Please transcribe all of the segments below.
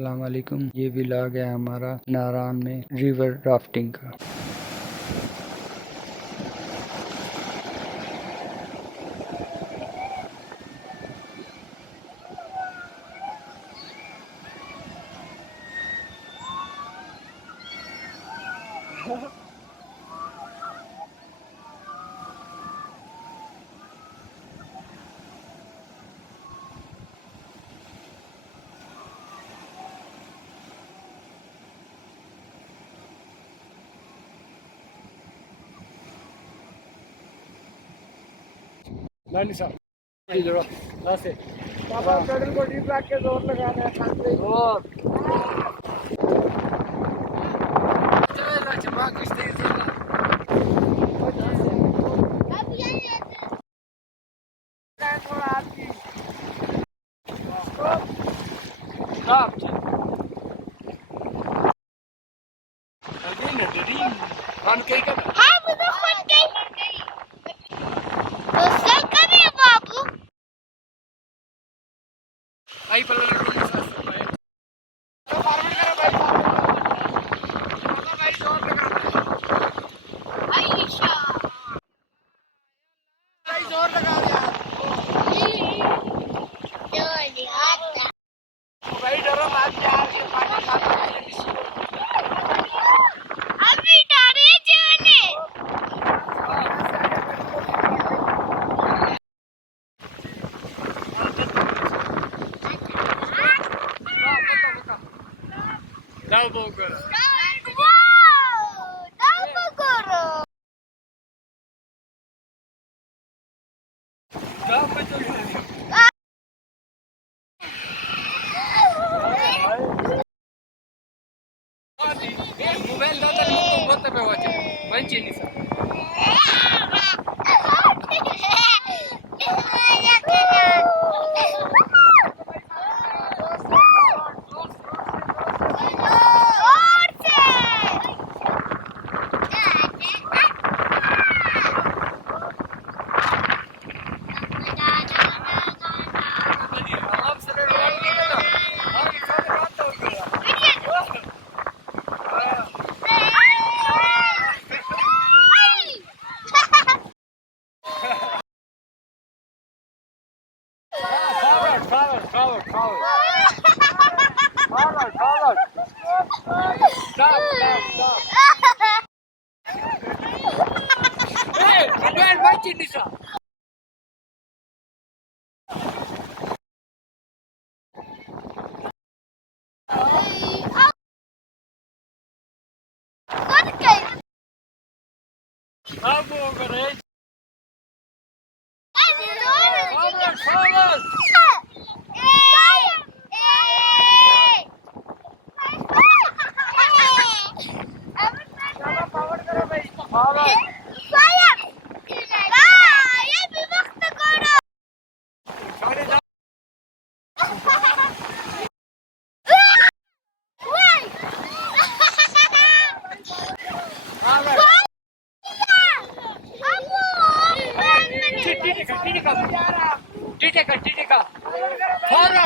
अस्सलाम वालेकुम। ये व्लॉग है हमारा नारान में रिवर राफ्टिंग का। नानी साहब से पापा पेडल को डीप रख के जोर लगाना है और चला चमा किस्ते अब ये थोड़ा आपकी स्टॉप अभी ना डरिंग मन कहीं का हाँ वो तो खुद गई तो सर करे बाबू आई पल तो फॉरवर्ड करो भाई भाई जोर लगा आयशा भाई जोर लगा यार भाई डरो मत यार ये पानी खाता है अभी डरे जाने जाओ बोकर वाओ दाबो करो जाओ बच्चों मोबाइल दादा को बोलते पे वाचे पंची नहीं sir Forward. Stop. Hey, don't watch it, Lisa. Bravo, Naran.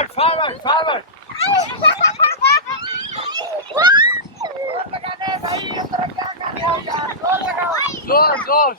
Forward. Forward. Zoor.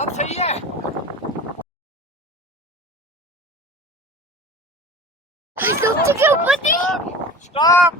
अब सही है स्टॉप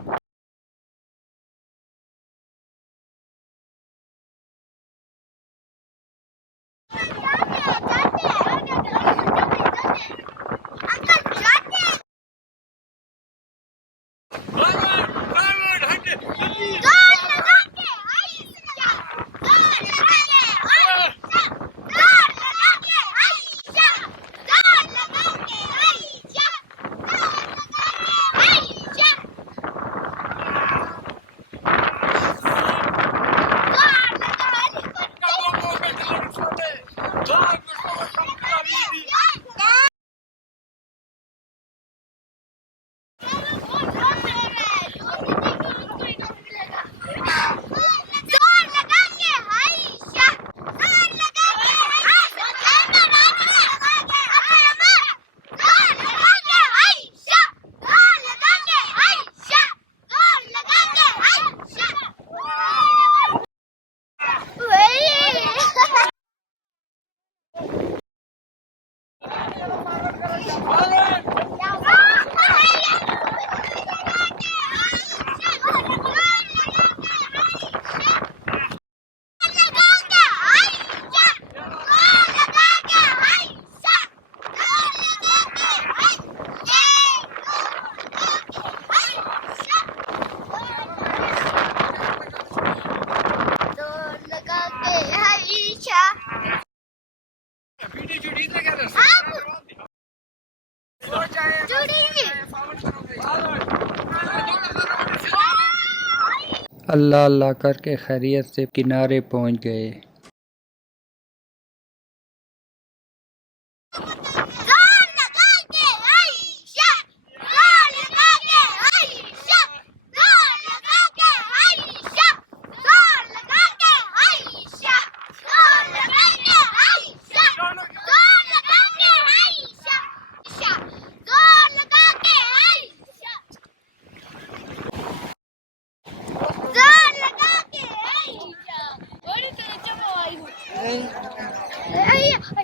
अल्लाह अल्लाह करके खैरियत से किनारे पहुंच गए। जोर लगा के आयशा, जोर लगा के आयशा, जोर लगा के आयशा, जोर लगा के आयशा, जोर लगा के आयशा, जोर लगा के आयशा, जोर लगा के आयशा, जोर लगा के आयशा। बड़ी तेज चलो आई हूँ।